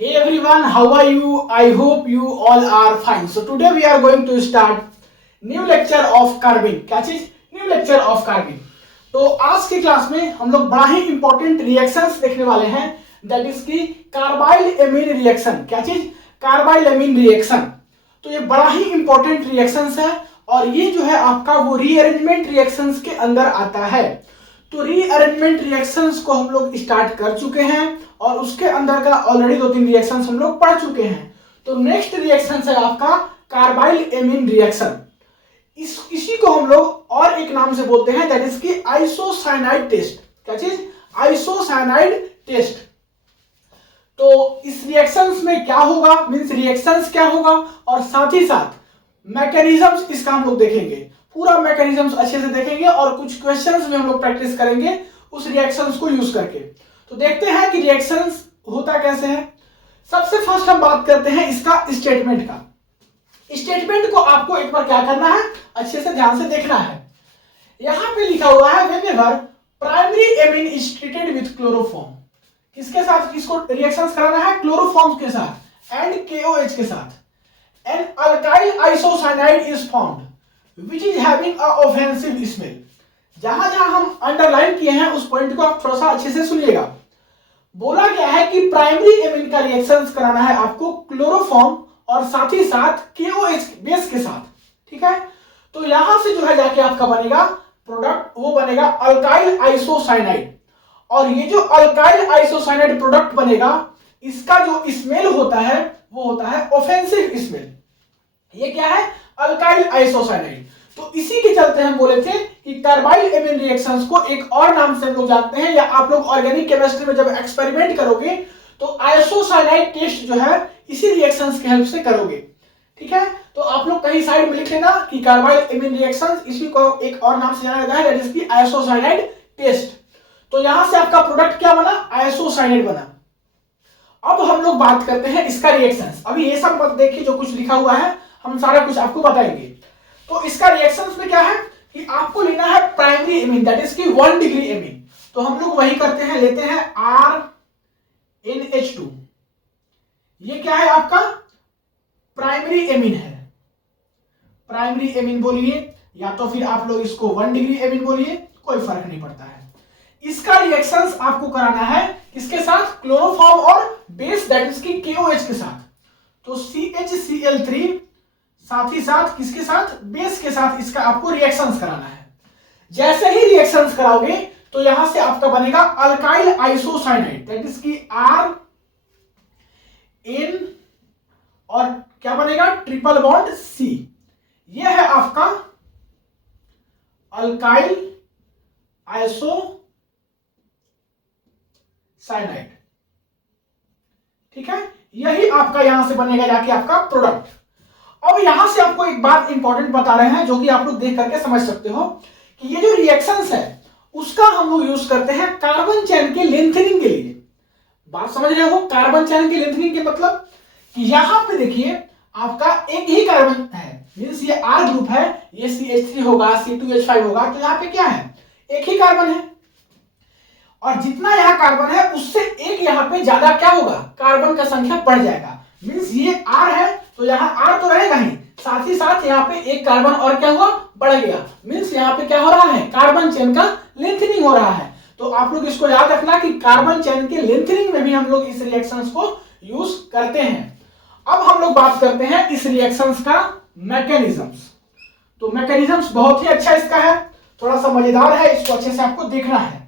Hey everyone, how are you? I hope you all are fine. So today we are going to start new lecture of carbene. क्या चीज? New lecture of कार्बिन. तो आज की class में हम लोग बड़ा ही इंपॉर्टेंट रिएक्शंस देखने वाले हैं, दैट इज की कार्बाइल एमीन रिएक्शन. क्या चीज? Carbyl amine reaction. तो ये बड़ा ही इंपॉर्टेंट रिएक्शंस है और ये जो है आपका वो रीअरेंजमेंट रिएक्शंस के अंदर आता है. तो रीअरेंजमेंट रिएक्शंस को हम लोग स्टार्ट कर चुके हैं और उसके अंदर का ऑलरेडी 2-3 रिएक्शंस हम लोग पढ़ चुके हैं. तो नेक्स्ट रिएक्शन है आपका कार्बाइल एमीन रिएक्शन. इसी को हम लोग और एक नाम से बोलते हैं, दैट इज की आइसोसाइनाइड टेस्ट. क्या चीज? Isocyanide test. तो इस रिएक्शंस में क्या होगा, मींस रिएक्शंस क्या होगा और साथ ही साथ मैकेनिज्म्स इसका हम लोग देखेंगे. पूरा मैकेनिज्म्स अच्छे से देखेंगे और कुछ क्वेश्चंस में हम लोग प्रैक्टिस करेंगे उस रिएक्शंस को यूज करके. तो देखते हैं कि रिएक्शंस होता कैसे है. सबसे फर्स्ट हम बात करते हैं इसका स्टेटमेंट का. स्टेटमेंट को आपको एक बार क्या करना है, अच्छे से ध्यान से देखना है. यहां पे लिखा हुआ है whenever primary amine is treated with chloroform. किसके साथ इसको रिएक्शंस कराना है? क्लोरोफॉर्म के साथ एंड KOH के साथ. An alkyl isocyanide is found which is having a offensive smell. जहां जहां हम अंडरलाइन किए हैं उस पॉइंट को आप थोड़ा सा अच्छे से सुनिएगा. बोला गया है कि प्राइमरी एमीन का रिएक्शंस कराना है आपको क्लोरोफॉर्म और साथ ही साथ KOH बेस के साथ. ठीक है. तो यहां से जो है जाके आपका बनेगा प्रोडक्ट, वो बनेगा अल्काइल आइसोसाइनाइड. और ये जो अल्काइल आइसोसाइनाइड प्रोडक्ट बनेगा, इसका जो स्मेल होता है वो होता है ऑफेंसिव स्मेल. ये क्या है? Alkyl isocyanide. तो इसी के चलते हम बोले थे कि कार्बाइल एमीन रिएक्शंस को एक और नाम से हम लोग जानते हैं, या आप लोग ऑर्गेनिक केमिस्ट्री में जब एक्सपेरिमेंट करोगे तो आइसोसाइनाइड टेस्ट जो है इसी रिएक्शंस की हेल्प से करोगे. ठीक है. तो आप लोग कहीं साइड में लिख लेना कि कार्बाइल एमीन रिएक्शंस, इसी को एक और नाम से जाना जाता है, दैट इज की आइसोसाइनाइड टेस्ट. तो यहां से आपका प्रोडक्ट क्या बना? आइसोसाइनाइड बना. अब हम लोग बात करते हैं इसका रिएक्शंस. अभी ये सब मत देखिए, जो कुछ लिखा हुआ है हम सारा कुछ आपको बताएंगे. तो इसका रिएक्शंस में क्या है कि आपको लेना है प्राइमरी एमीन, दैट इज की 1 डिग्री एमीन. तो हम लोग वही करते हैं, लेते हैं RNH2. ये क्या है? आपका प्राइमरी एमीन है. प्राइमरी एमीन बोलिए या तो फिर आप लोग इसको 1 डिग्री एमीन बोलिए, कोई फर्क नहीं पड़ता है. इसका रिएक्शंस आपको कराना है किसके साथ? क्लोरोफॉर्म और बेस, दैट इज की KOH के साथ. तो CHCl3 साथ ही साथ किसके साथ? बेस के साथ इसका आपको रिएक्शंस कराना है. जैसे ही रिएक्शंस कराओगे तो यहां से आपका बनेगा अल्काइल आइसोसाइनाइड, दैट इज की RN और क्या बनेगा? Triple bond C. यह है आपका अल्काइल आइसोसाइनाइड. ठीक है. यही आपका यहां से बनेगा जाके आपका प्रोडक्ट. अब यहां से आपको एक बात इंपॉर्टेंट बता रहे हैं जो कि आप लोग देख करके समझ सकते हो कि ये जो रिएक्शंस है उसका हम लोग यूज करते हैं कार्बन चेन के लेंथनिंग के लिए. बात समझ रहे हो? कार्बन चेन के लेंथनिंग के मतलब कि यहां पे देखिए आपका एक ही कार्बन है, मींस ये R ग्रुप है, ये CH3 होगा, C2H5 होगा. तो यहां पे क्या है? एक ही कार्बन है. और जितना यहां कार्बन है उससे एक यहां पे ज्यादा क्या होगा? कार्बन का संख्या बढ़ जाएगा. मींस ये R है तो यहाँ R तो रहेगा ही, साथ ही साथ यहाँ पे एक कार्बन और क्या हुआ? बढ़ गया. मींस यहाँ पे क्या हो रहा है? कार्बन चेन का लेंथनिंग हो रहा है. तो आप लोग इसको याद रखना कि कार्बन चेन के लेंथनिंग में भी हम लोग इस रिएक्शंस को यूज करते हैं. अब हम लोग बात करते हैं इस रिएक्शंस का मैकेनिज्म्स. तो मैकेनिज्म्स बहुत ही अच्छा इसका है, थोड़ा सा मजेदार है, इसको अच्छे से आपको देखना है.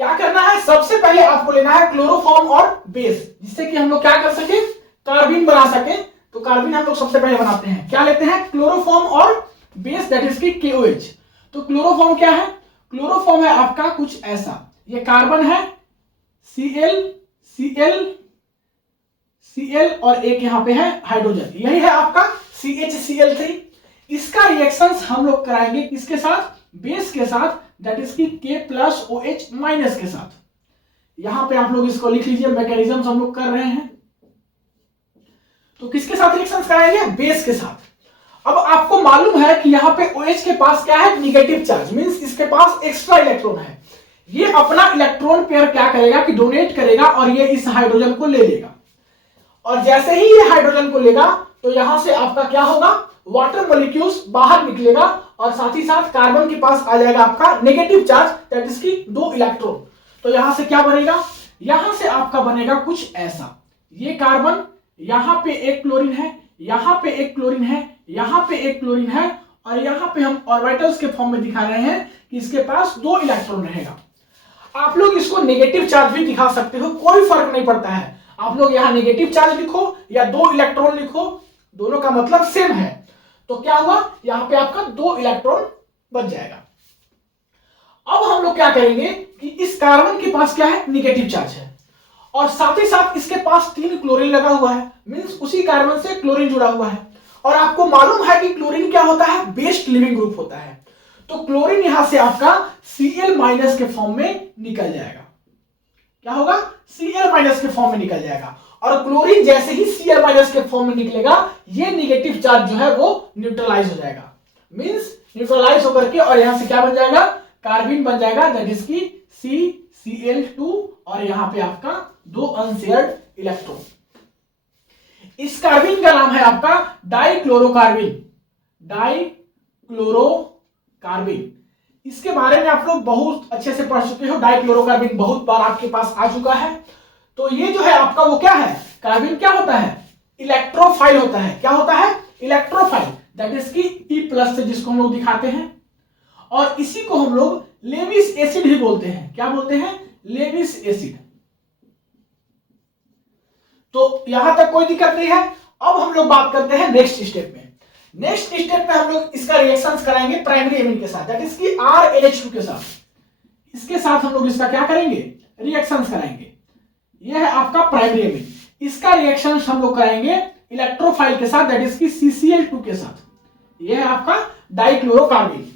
क्या करना है? सबसे पहले आपको लेना है क्लोरोफॉर्म और बेस, जिससे कि हम लोग क्या कर सके? कार्बिन बना सके. तो कार्बिन हम लोग सबसे पहले बनाते हैं. क्या लेते हैं? क्लोरोफॉर्म और बेस, दैट इज की KOH. तो क्लोरोफॉर्म क्या है? क्लोरोफॉर्म है आपका कुछ ऐसा. ये कार्बन है, Cl Cl Cl और एक यहां पे है हाइड्रोजन. यही है आपका CHCl3. इसका रिएक्शंस हम लोग कराएंगे किसके साथ? बेस के साथ, दैट इज की K+OH- के साथ. यहां पे आप लोग इसको लिख लीजिए, मैकेनिज्म्स हम लोग कर रहे हैं. तो किसके साथ रिएक्शंस कराएंगे? बेस के साथ. अब आपको मालूम है कि यहां पे OH के पास क्या है? निगेटिव चार्ज, मींस इसके पास एक्स्ट्रा इलेक्ट्रॉन है. ये अपना इलेक्ट्रॉन पेयर क्या करेगा कि डोनेट करेगा और ये इस हाइड्रोजन को ले लेगा। और जैसे ही ये हाइड्रोजन को लेगा तो यहां से आपका क्या होगा, वाटर मॉलिक्यूल्स बाहर निकलेगा और साथ ही साथ कार्बन के पास आ जाएगा आपका नेगेटिव चार्ज, दैट इज की 2 इलेक्ट्रॉन। तो यहां से क्या बनेगा, यहां से आपका बनेगा कुछ ऐसा, ये कार्बन, यहां पे एक क्लोरीन है, यहां पे एक क्लोरीन है, यहां पे एक क्लोरीन है, और यहां पे हम ऑर्बिटल्स के फॉर्म में दिखा रहे हैं कि इसके पास 2 इलेक्ट्रॉन रहेगा। आप लोग इसको नेगेटिव चार्ज भी दिखा सकते हो, कोई फर्क नहीं पड़ता है। आप लोग यहां नेगेटिव चार्ज लिखो या 2 इलेक्ट्रॉन लिखो, दोनों का मतलब सेम है। तो क्या हुआ, यहां पे आपका 2 इलेक्ट्रॉन बच जाएगा। अब हम लोग क्या करेंगे कि इस कार्बन के पास क्या है, नेगेटिव चार्ज है, और साथ ही साथ इसके पास 3 क्लोरीन लगा हुआ है, मींस उसी कार्बन से क्लोरीन जुड़ा हुआ है। और आपको मालूम है कि क्लोरीन क्या होता है, बेस्ट लिविंग ग्रुप होता है। तो क्लोरीन यहां से आपका Cl- के फॉर्म में निकल जाएगा। क्या होगा, Cl- के फॉर्म में निकल जाएगा। और क्लोरीन जैसे ही Cl- के फॉर्म में निकलेगा, ये नेगेटिव चार्ज जो है वो न्यूट्रलाइज हो जाएगा, मींस न्यूट्रलाइज होकर के और यहां से क्या बन जाएगा, कार्बिन बन जाएगा, दैट इज की CCl2, और यहां पे आपका 2 अनशेयर्ड इलेक्ट्रॉन। इस कार्बिन का नाम है आपका डाइक्लोरोकार्बिन, डाइक्लोरोकार्बिन। इसके बारे में आप लोग बहुत अच्छे से पढ़ चुके हो, डाइक्लोरोकार्बिन बहुत बार आपके पास आ चुका है। तो ये जो है आपका वो क्या है, कार्बिन क्या होता है, इलेक्ट्रोफाइल होता है। क्या होता है, इलेक्ट्रोफाइल, दैट इज की E+ से जिसको हम लोग दिखाते हैं, और इसी को हम लोग लेविस एसिड भी बोलते हैं। क्या बोलते हैं, लेविस एसिड। तो यहां तक कोई दिक्कत नहीं है। अब हम लोग बात करते हैं नेक्स्ट स्टेप में। नेक्स्ट स्टेप में हम लोग इसका रिएक्शंस कराएंगे प्राइमरी एमीन के साथ, दैट इज की RNH2 के साथ। इसके साथ हम लोग इसका क्या करेंगे, रिएक्शंस कराएंगे। यह है आपका प्राइमरी एमीन, इसका रिएक्शंस हम लोग कराएंगे इलेक्ट्रोफाइल के साथ, दैट इज की CCl2 के साथ। यह है आपका डाइक्लोरोकार्बिन।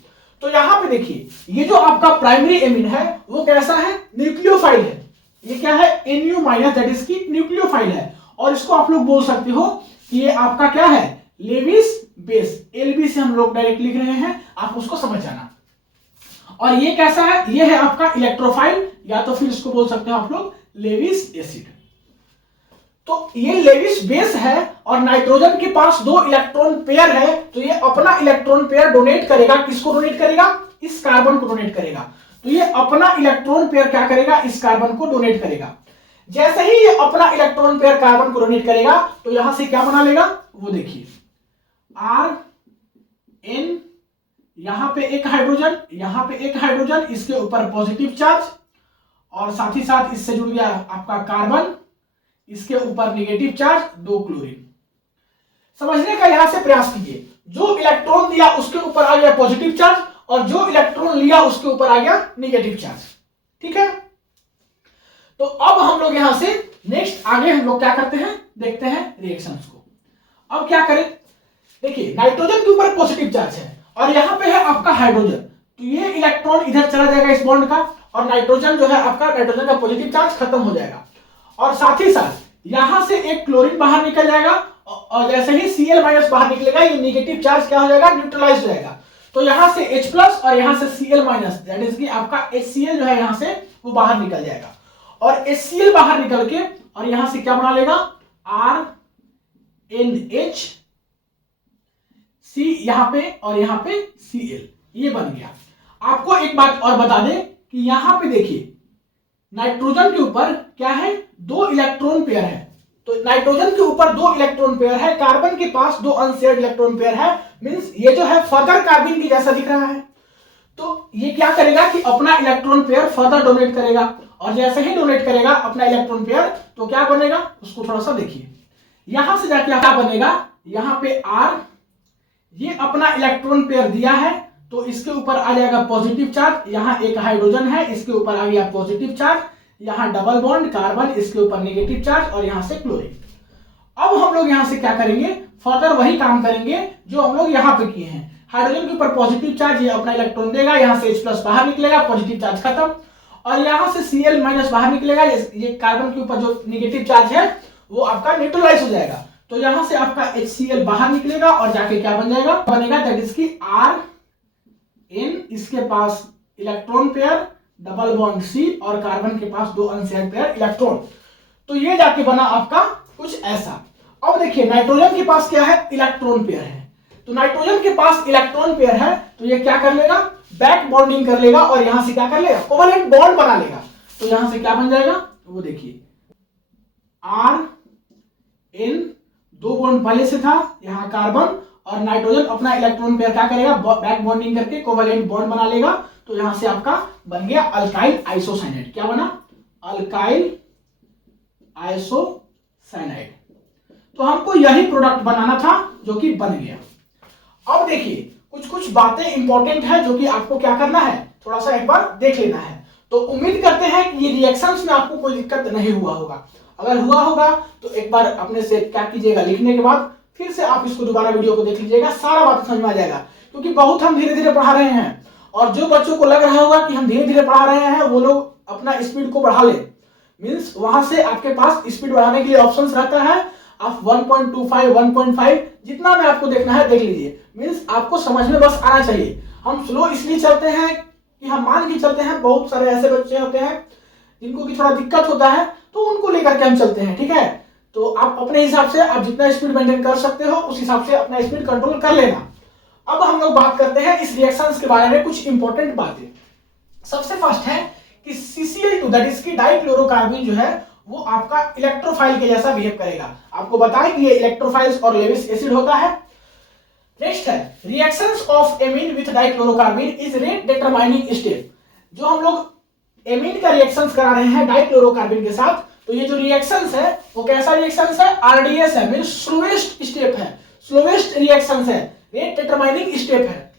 तो यहां पे देखिए, ये जो आपका प्राइमरी एमीन है वो कैसा है, न्यूक्लियोफाइल है। ये क्या है, Nu-, दैट इज की न्यूक्लियोफाइल है। और इसको आप लोग बोल सकते हो कि ये आपका क्या है, लेविस बेस। LB से हम लोग डायरेक्ट लिख रहे हैं, आप उसको समझ जाना। और ये कैसा है, ये है आपका इलेक्ट्रोफाइल, या तो फिर इसको बोल सकते हो आप लोग लेविस एसिड। तो ये लेविस बेस है और नाइट्रोजन के पास 2 इलेक्ट्रॉन पेयर है, तो ये अपना इलेक्ट्रॉन पेयर डोनेट करेगा। किसको डोनेट करेगा, इस कार्बन को डोनेट करेगा। तो ये अपना इलेक्ट्रॉन पेयर क्या करेगा, इस कार्बन को डोनेट करेगा। जैसे ही ये अपना इलेक्ट्रॉन पेयर कार्बन को डोनेट करेगा तो यहां से क्या बना लेगा, वो देखिए RN, यहां पे एक हाइड्रोजन, यहां पे एक हाइड्रोजन, इसके ऊपर पॉजिटिव चार्ज, और साथ ही साथ इससे जुड़ गया आपका कार्बन, इसके ऊपर नेगेटिव चार्ज, 2 क्लोरीन। समझने का यहां से प्रयास कीजिए, जो इलेक्ट्रॉन दिया उसके ऊपर आ गया पॉजिटिव चार्ज, और जो इलेक्ट्रॉन लिया उसके ऊपर आ गया नेगेटिव चार्ज। ठीक है, तो अब हम लोग यहां से नेक्स्ट आगे हम लोग क्या करते हैं, देखते हैं रिएक्शंस को। अब क्या करें, देखिए नाइट्रोजन के ऊपर पॉजिटिव चार्ज है और यहां पे है आपका हाइड्रोजन, तो ये इलेक्ट्रॉन इधर चला जाएगा इस बॉन्ड का, और नाइट्रोजन जो है आपका, नाइट्रोजन का पॉजिटिव चार्ज खत्म हो जाएगा। और साथ ही साथ यहां से एक क्लोरीन बाहर निकल जाएगा, और जैसे ही Cl- बाहर निकलेगा ये नेगेटिव चार्ज क्या हो जाएगा, न्यूट्रलाइज हो जाएगा। तो यहां से H+ और यहां से Cl-, दैट इज की आपका HCl जो है यहां से वो बाहर निकल जाएगा, और HCl बाहर निकल के और यहां से क्या बना लेगा, RNH, C यहां पे और यहां पे Cl, ये बन गया। आपको एक बात और बता दें कि यहां पे देखिए नाइट्रोजन के ऊपर क्या है, 2 इलेक्ट्रॉन पेयर है। तो नाइट्रोजन के ऊपर 2 इलेक्ट्रॉन पेयर है, कार्बन के पास 2 अनशेयर्ड इलेक्ट्रॉन पेयर है, मींस ये जो है फर्दर कार्बन की जैसा दिख रहा है। तो ये क्या करेगा कि अपना इलेक्ट्रॉन पेयर फर्दर डोनेट करेगा, और जैसे ही डोनेट करेगा अपना इलेक्ट्रॉन पेयर तो क्या बनेगा, उसको थोड़ा सा देखिए। यहां से जाके क्या बनेगा, यहां पे R, ये अपना इलेक्ट्रॉन पेयर दिया है तो इसके ऊपर आ जाएगा पॉजिटिव चार्ज, यहां एक हाइड्रोजन है इसके ऊपर आ गया पॉजिटिव चार्ज, यहां डबल बॉन्ड कार्बन, इसके ऊपर नेगेटिव चार्ज, और यहां से क्लोरीन। अब हम लोग यहां से क्या करेंगे, फर्दर वही काम करेंगे जो हम लोग यहां पे किए हैं। हाइड्रोजन के ऊपर पॉजिटिव चार्ज, ये अपना इलेक्ट्रॉन देगा, यहां से H+ बाहर निकलेगा, पॉजिटिव चार्ज खत्म, और यहां से Cl- बाहर निकलेगा, ये कार्बन के ऊपर जो नेगेटिव चार्ज है वो आपका न्यूट्रलाइज हो जाएगा। तो यहां से आपका HCl बाहर निकलेगा और जाके क्या बन बनेगा, दैट इज की RN, इसके पास electron pair, double bond C और कार्बन के पास 2 अनशेयर्ड पेयर इलेक्ट्रॉन। तो ये जाके बना आपका कुछ ऐसा। अब देखिए नाइट्रोजन के पास क्या है, इलेक्ट्रॉन पेयर है। तो नाइट्रोजन के पास इलेक्ट्रॉन पेयर है तो ये क्या कर लेगा, बैक बॉन्डिंग कर लेगा और यहां से क्या कर लेगा, कोवैलेंट बॉन्ड बना लेगा। तो यहां से क्या बन जाएगा, वो देखिए RN, 2 बॉन्ड पहले से था, यहां कार्बन और नाइट्रोजन अपना इलेक्ट्रॉन पेयर क्या करेगा, बैक बॉन्डिंग करके कोवैलेंट बॉन्ड बना लेगा। तो यहां से आपका बन गया अल्काइल आइसोसाइनाइड। क्या बना, अल्काइल आइसोसाइनाइड। तो हमको यही प्रोडक्ट बनाना था जो कि बन गया। अब देखिए कुछ कुछ बातें इंपॉर्टेंट है जो कि आपको क्या करना है, थोड़ा सा एक बार देख लेना है। तो उम्मीद करते हैं कि ये रिएक्शंस में आपको कोई दिक्कत नहीं हुआ होगा। अगर हुआ होगा तो एक बार अपने से क्या कीजिएगा, लिखने के बाद फिर से आप इसको दोबारा वीडियो को देख लीजिएगा, सारा बात समझ में आ जाएगा। क्योंकि बहुत हम धीरे धीरे पढ़ा रहे हैं और जो बच्चों को लग रहा होगा कि हम धीरे धीरे पढ़ा रहे हैं वो लोग अपना स्पीड को बढ़ा ले। मीन्स वहां से आपके पास स्पीड बढ़ाने के लिए ऑप्शंस रहता है, आप 1.25 1.5 जितना में आपको देखना है देख लीजिए। मीन्स आपको समझ में बस आना चाहिए। हम स्लो इसलिए चलते हैं कि हम मान के चलते हैं, बहुत सारे ऐसे बच्चे होते हैं जिनको कि थोड़ा दिक्कत होता है तो उनको लेकर के हम चलते हैं, ठीक है। तो आप अपने हिसाब से आप जितना स्पीड मेंटेन कर सकते हो उस हिसाब से अपना स्पीड कंट्रोल कर लेना। अब हम लोग बात करते हैं इस रिएक्शंस के बारे में कुछ इंपॉर्टेंट बातें। सबसे फर्स्ट है कि CCl2 दैट इज की डाइक्लोरोकार्बन जो है वो आपका इलेक्ट्रोफाइल के जैसा बिहेव करेगा। आपको बताएं कि ये इलेक्ट्रोफाइल्स और लेविस एसिड होता है। नेक्स्ट है reactions of amine with dichlorocarbene is rate determining step. जो हम लोग एमीन का रिएक्शंस करा रहे हैं डाइक्लोरोकार्बन के साथ, तो ये जो रिएक्शंस है वो कैसा रिएक्शंस है, RDS है, मींस स्लोवेस्ट स्टेप है, स्लोवेस्ट रिएक्शंस है, रेट डिटरमाइनिंग स्टेप है।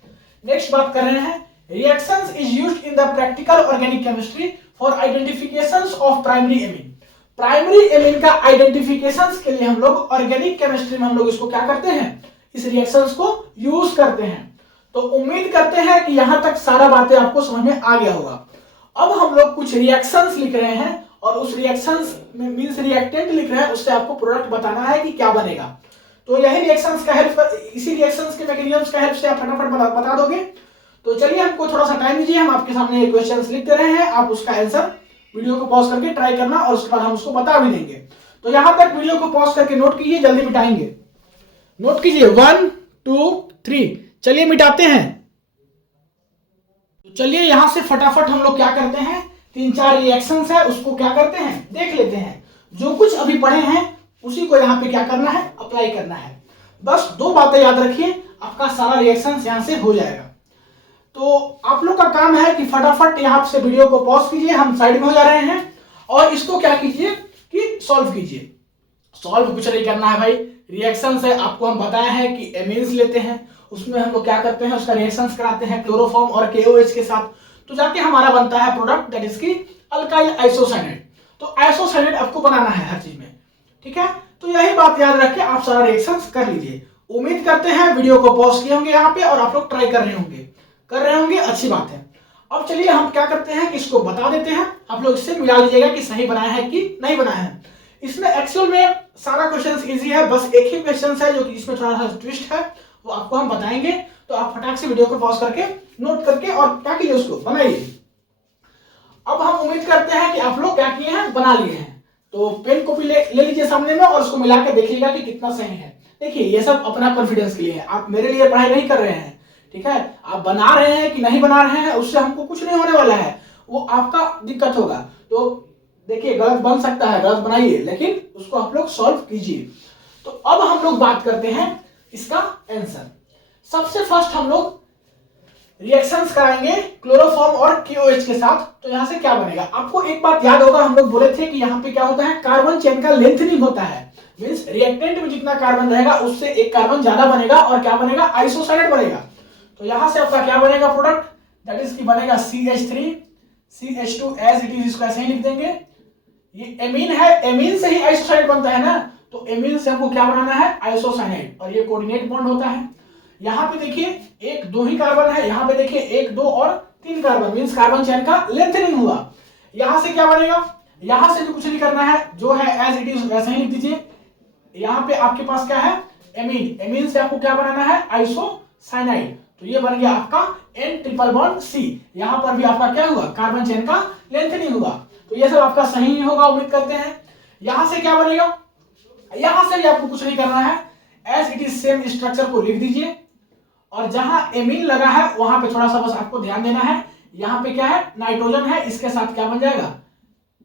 नेक्स्ट बात कर रहे हैं reactions is used in the practical organic chemistry for identifications of primary amine. Primary amine का आइडेंटिफिकेशंस के लिए हम लोग ऑर्गेनिक केमिस्ट्री में हम लोग इसको क्या करते हैं, इस रिएक्शंस को यूज करते हैं। तो उम्मीद करते हैं कि यहां तक सारा बातें आपको समझ में आ गया होगा। अब हम लोग कुछ रिएक्शंस लिख रहे हैं और उस रिएक्शंस में मींस रिएक्टेंट लिख रहे हैं, उससे आपको प्रोडक्ट बताना है कि क्या बनेगा। तो यही रिएक्शंस का हेल्प, इसी रिएक्शंस के मैकेनिज्म्स का हेल्प से आप फटाफट बता दोगे। तो चलिए हमको थोड़ा सा टाइम दीजिए, हम आपके सामने ये क्वेश्चंस लिख दे रहे हैं, आप उसका आंसर वीडियो को पॉज करके ट्राई करना और उसके बाद हम उसको बता भी देंगे। तो यहां तक वीडियो को पॉज करके नोट कीजिए, जल्दी मिटाएंगे। नोट कीजिए 1 2 3। चलिए मिटाते हैं। तो चलिए यहां से फटाफट हम लोग क्या करते हैं, 3-4 रिएक्शंस है उसको क्या करते हैं, देख लेते हैं। जो कुछ अभी पढ़े हैं उसी को यहाँ पे क्या करना है, अप्लाई करना है। बस 2 बातें याद रखिए, आपका सारा रिएक्शंस यहां से हो जाएगा। तो आप लोग का काम है कि फटाफट यहाँ से वीडियो को पॉज कीजिए, हम साइड में हो जा रहे हैं, और इसको क्या कीजिए कि सॉल्व कीजिए। सॉल्व कुछ नहीं करना है भाई, रिएक्शंस है, आपको हम बताया है कि एमीन्स लेते हैं, उसमें हम लोग क्या करते हैं, उसका रिएक्शंस कराते हैं क्लोरोफॉर्म और KOH के साथ, तो जाके हमारा बनता है प्रोडक्ट दैट इज की अल्काइल आइसोसाइनाइड। तो आइसोसाइनाइड आपको बनाना है हर चीज में, ठीक है। तो यही बात याद रख के आप सारा रिएक्शंस कर लीजिए। उम्मीद करते हैं वीडियो को पॉज किए होंगे यहाँ पे और आप लोग ट्राई कर रहे होंगे, अच्छी बात है। अब चलिए हम क्या करते हैं कि इसको बता देते हैं, आप लोग इससे मिला लीजिएगा कि सही बनाया है कि नहीं बनाया है। इसमें एक्चुअल में सारा क्वेश्चन इजी है, बस एक ही क्वेश्चन है जो कि इसमें थोड़ा सा ट्विस्ट है, वो आपको हम बताएंगे। तो आप फटाक से वीडियो को पॉज करके नोट करके और क्या कीजिए, उसको बनाइए। अब हम उम्मीद करते हैं कि आप लोग क्या किए हैं, बना लिए हैं। तो पेन कॉपी ले लीजिए सामने में और उसको मिला के देखिएगा कि कितना सही है। देखिए ये सब अपना कॉन्फिडेंस के लिए है, आप मेरे लिए पढ़ाई नहीं कर रहे हैं, ठीक है। आप बना रहे हैं कि नहीं बना रहे हैं उससे हमको कुछ नहीं होने वाला है, वो आपका दिक्कत होगा। तो देखिए गलत बन सकता है, गलत बनाइए, लेकिन उसको आप लोग सॉल्व कीजिए। तो अब हम लोग बात करते हैं इसका आंसर। सबसे फर्स्ट हम लोग रिएक्शंस कराएंगे क्लोरोफॉर्म और KOH के साथ। तो यहां से क्या बनेगा, आपको एक बात याद होगा, हम लोग बोले थे कि यहाँ पे क्या होता है, कार्बन चेन का लेंथनिंग होता है। मींस रिएक्टेंट में जितना कार्बन रहेगा उससे एक कार्बन ज्यादा बनेगा और क्या बनेगा, आइसोसाइनाइड बनेगा। तो यहां से आपका क्या बनेगा प्रोडक्ट, दैट इज की बनेगा CH3 CH2 as it is, इसको ऐसे ही लिख देंगे। ये एमीन है, एमीन से ही आइसोसाइनाइड बनता है ना, तो एमीन से हमको क्या बनाना है, आइसोसाइनाइड, और ये कोऑर्डिनेट बॉन्ड होता है। यहाँ पे देखिए 1-2 ही कार्बन है, यहाँ पे देखिए 1-2 और 3 कार्बन, मींस कार्बन चेन का लेंथनिंग हुआ। यहाँ से क्या बनेगा, यहाँ से भी कुछ नहीं करना है, जो है एज इट इज वैसे ही लिख दीजिए। यहाँ पे आपके पास क्या है, एमीन, एमीन से आपको क्या बनाना है, आइसोसाइनाइड। तो ये बन गया आपका N ट्रिपल बॉन्ड C। यहां पर भी आपका क्या हुआ, कार्बन चेन का लेंथ नहीं हुआ। तो ये सब आपका सही नहीं होगा, उम्मीद करते हैं। यहां से क्या बनेगा, यहां से भी आपको कुछ नहीं करना है, as it is same structure को लिख दीजिए और जहां एमीन लगा है वहां पे थोड़ा सा बस आपको ध्यान देना है। यहां पे क्या है, नाइट्रोजन है, इसके साथ क्या बन जाएगा,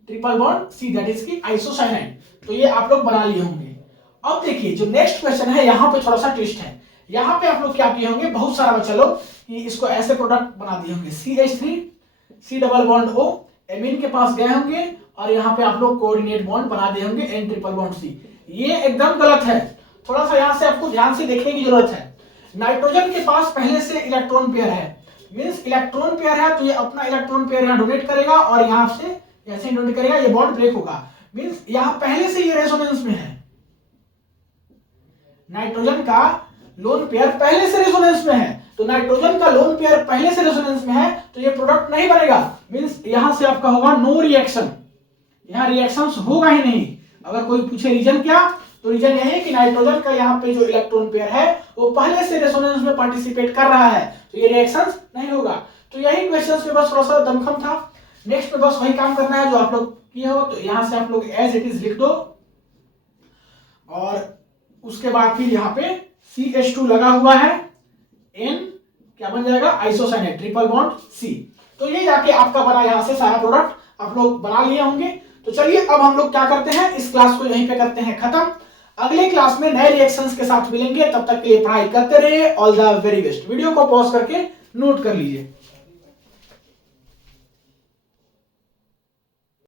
triple bond C, that is की आइसोसाइनाइड। तो ये आप लोग बना लिए होंगे। अब देखिए जो नेक्स्ट क्वेश्चन है, यहां पे थोड़ा सा ट्विस्ट है। यहां पे आप लोग क्या किए होंगे, बहुत सारा बच्चा लोग कि इसको ऐसे प्रोडक्ट बना दिए होंगे, CH3 C double bond O, amine के पास गए होंगे और यहाँ पे आप लोग कोऑर्डिनेट बॉन्ड बना दिए होंगे N ट्रिपल बॉन्ड C। ये एकदम गलत है, थोड़ा सा यहाँ से आपको ध्यान से देखने की जरूरत है। नाइट्रोजन के पास पहले से इलेक्ट्रॉन पेयर है, मींस इलेक्ट्रॉन पेयर है, तो ये अपना इलेक्ट्रॉन पेयर यहाँ डोनेट करेगा और यहाँ से ऐसे ही डोनेट करेगा, ये बॉन्ड ब्रेक होगा, मींस यहाँ पहले से ये रेजोनेंस में है। नाइट्रोजन का लोन पेयर पहले से रेजोनेंस में है, तो नाइट्रोजन का लोन पेयर पहले से रेजोनेंस में है, तो ये प्रोडक्ट नहीं बनेगा, मींस यहां से आपका होगा नो रिएक्शन, यहां रिएक्शंस होगा ही नहीं। अगर कोई पूछे रीजन क्या, तो रीजन यही है कि नाइट्रोजन का यहाँ पे जो इलेक्ट्रॉन पेयर है वो पहले से रेजोनेंस में पार्टिसिपेट कर रहा है, तो ये रिएक्शंस नहीं होगा। तो यही क्वेश्चंस में बस थोड़ा सा दमखम था। नेक्स्ट में बस वही काम करना है जो आप लोग किए हो, तो यहां से आप लोग एज इट इज लिख दो और उसके बाद फिर यहाँ पे CH2 लगा हुआ है, N क्या बन जाएगा, आइसोसाइनेट ट्रिपल बॉन्ड C। तो ये जाके आपका बना यहाँ से सारा प्रोडक्ट आप लोग बना लिए होंगे। तो चलिए अब हम लोग क्या करते हैं, इस क्लास को यहीं पे करते हैं खत्म। अगले क्लास में नए रिएक्शंस के साथ मिलेंगे, तब तक के लिए पढ़ाई करते रहिए। All the very best. Video को पॉज करके नोट कर लीजिए।